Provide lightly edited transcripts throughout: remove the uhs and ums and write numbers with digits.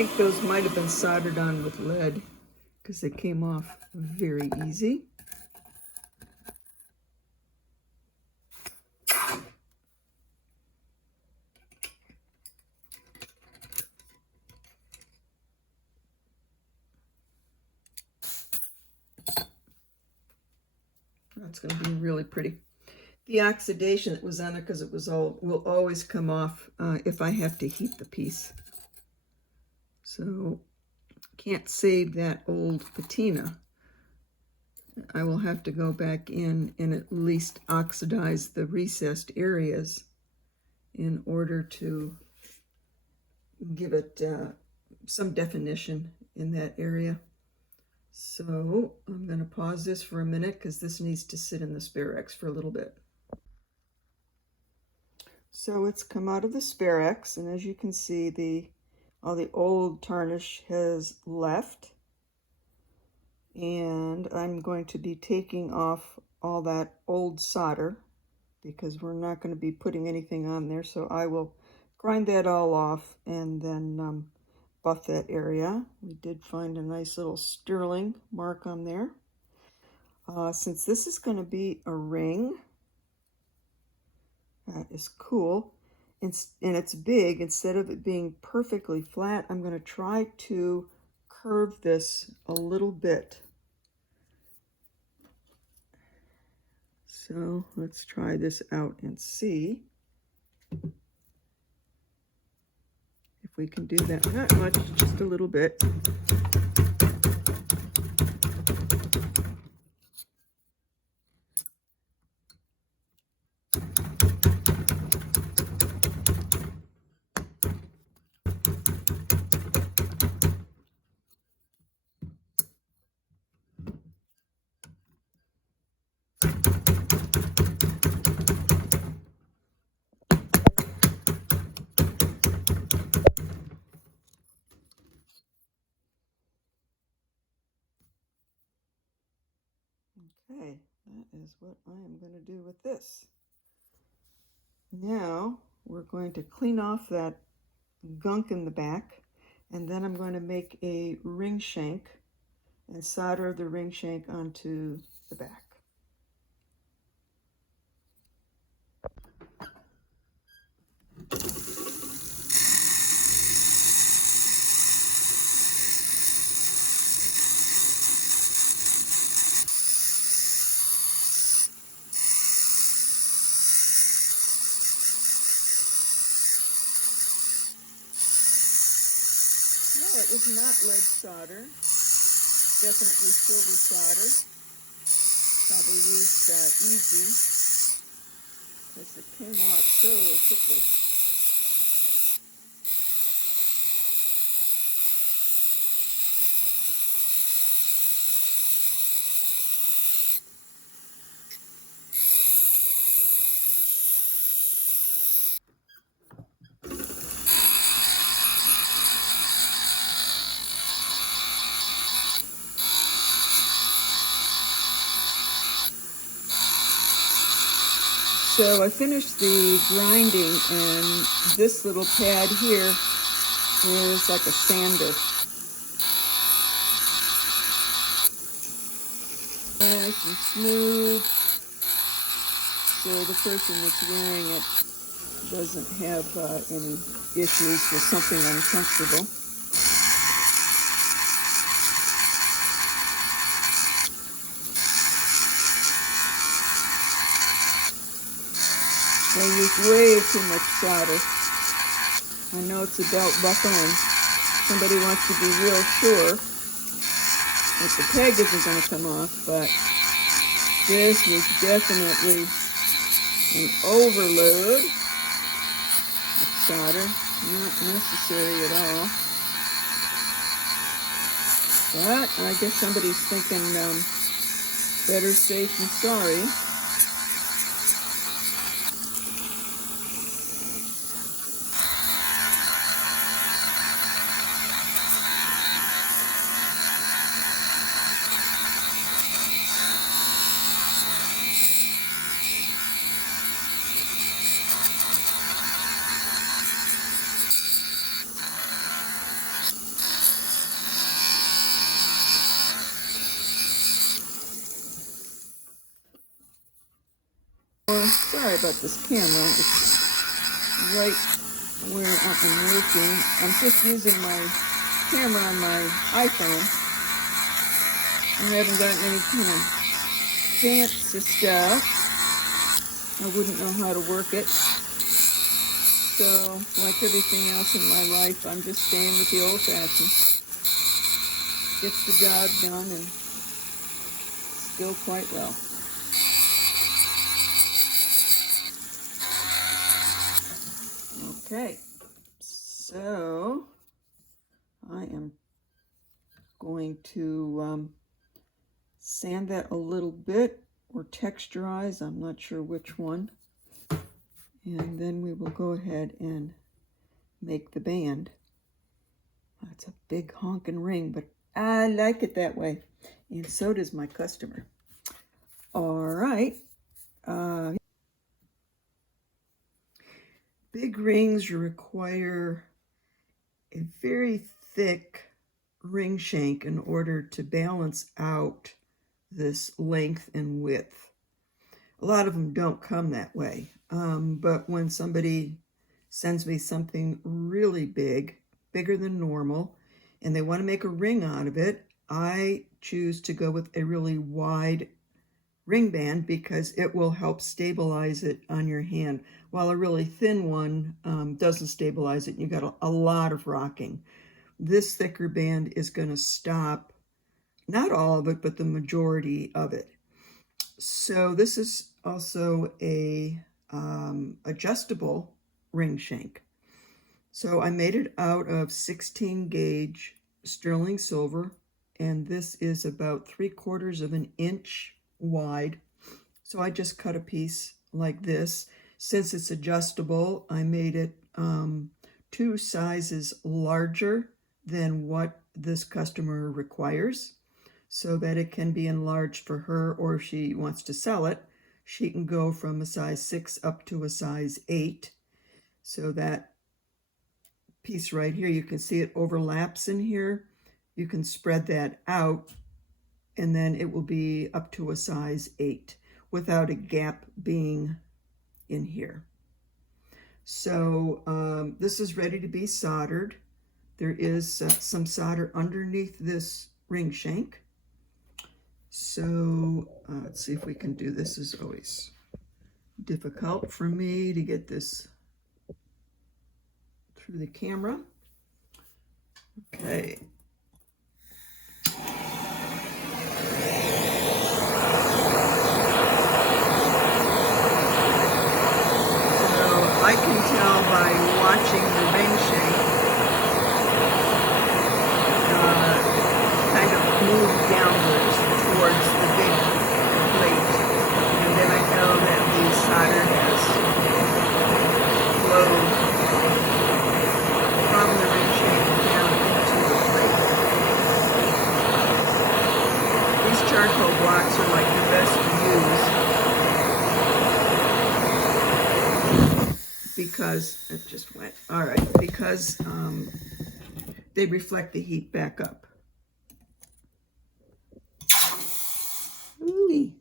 think those might have been soldered on with lead because they came off very easy. That's going to be really pretty. The oxidation that was on it, because it was old, will always come off if I have to heat the piece. So can't save that old patina. I will have to go back in and at least oxidize the recessed areas in order to give it some definition in that area. So I'm going to pause this for a minute because this needs to sit in the Sparex for a little bit. So it's come out of the Sparex, and as you can see, all the old tarnish has left. And I'm going to be taking off all that old solder because we're not going to be putting anything on there. So I will grind that all off and then buff that area. We did find a nice little sterling mark on there. Since this is going to be a ring, that is cool. And it's big. Instead of it being perfectly flat, I'm going to try to curve this a little bit. So let's try this out and see if we can do that. Not much, just a little bit. Okay, that is what I am going to do with this. Now we're going to clean off that gunk in the back, and then I'm going to make a ring shank and solder the ring shank onto the back. No, it was not lead solder, definitely silver solder. Probably used easy because it came off so quickly. So I finished the grinding, and this little pad here is like a sander. Nice and smooth, so the person that's wearing it doesn't have any issues with something uncomfortable. I use way too much solder. I know it's a belt buckle and somebody wants to be real sure that the peg isn't going to come off, but this was definitely an overload of solder. Not necessary at all. But I guess somebody's thinking better safe than sorry. Sorry about this camera. It's right where I'm working. I'm just using my camera on my iPhone. I haven't gotten any kind of fancy stuff. I wouldn't know how to work it. So, like everything else in my life, I'm just staying with the old-fashioned. Gets the job done and still quite well. Okay, so I am going to sand that a little bit or texturize. I'm not sure which one. And then we will go ahead and make the band. It's a big honking ring, but I like it that way. And so does my customer. All right. Big rings require a very thick ring shank in order to balance out this length and width. A lot of them don't come that way, but when somebody sends me something really big, bigger than normal, and they want to make a ring out of it, I choose to go with a really wide ring band because it will help stabilize it on your hand, while a really thin one doesn't stabilize it. You got a lot of rocking. This thicker band is going to stop, not all of it, but the majority of it. So this is also a adjustable ring shank. So I made it out of 16 gauge sterling silver, and this is about 3/4 of an inch wide. So I just cut a piece like this. Since it's adjustable, I made it 2 sizes larger than what this customer requires, so that it can be enlarged for her, or if she wants to sell it, she can go from a size 6 up to a size 8. So that piece right here, you can see it overlaps in here. You can spread that out, and then it will be up to a size 8 without a gap being in here. So this is ready to be soldered. There is some solder underneath this ring shank. So let's see if we can do this. Is always difficult for me to get this through the camera. Okay. I can tell by watching the ring shank kind of move downwards towards the big plate, and then I know that the solder has flowed from the ring shank down into the plate. These charcoal blocks are like the best to use, because it just went. All right, because they reflect the heat back up. Ooh.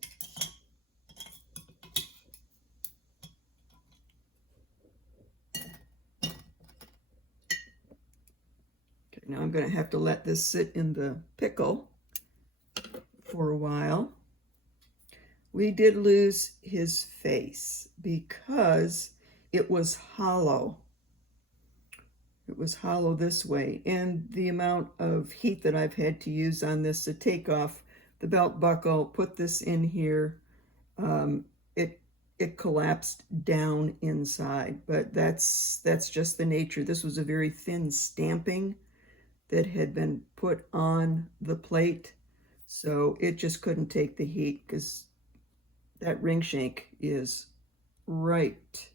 Okay, now I'm going to have to let this sit in the pickle for a while. We did lose his face because it was hollow. It was hollow this way, and the amount of heat that I've had to use on this to take off the belt buckle, put this in here, it collapsed down inside. But that's just the nature. This was a very thin stamping that had been put on the plate, so it just couldn't take the heat, because that ring shank is right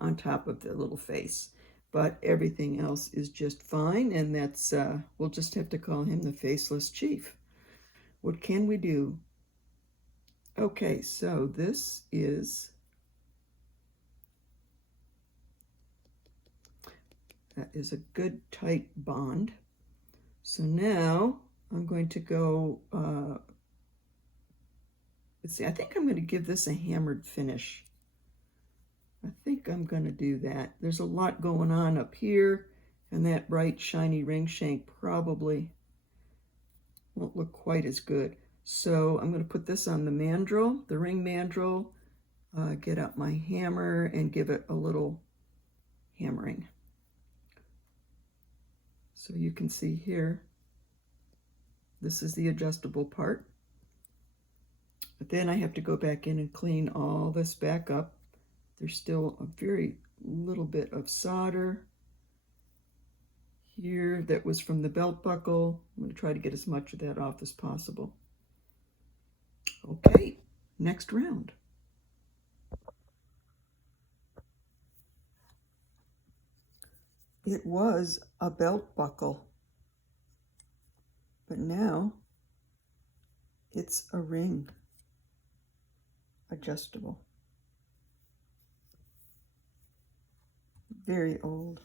on top of the little face. But everything else is just fine, and that's, we'll just have to call him the Faceless Chief. What can we do? Okay, so this is, that is a good tight bond. So now I'm going to go let's see, I think I'm going to give this a hammered finish. I think I'm going to do that. There's a lot going on up here, and that bright shiny ring shank probably won't look quite as good. So I'm going to put this on the mandrel, the ring mandrel, get out my hammer and give it a little hammering. So you can see here, this is the adjustable part. But then I have to go back in and clean all this back up. There's still a very little bit of solder here that was from the belt buckle. I'm going to try to get as much of that off as possible. Okay, next round. It was a belt buckle, but now it's a ring, adjustable. Very old.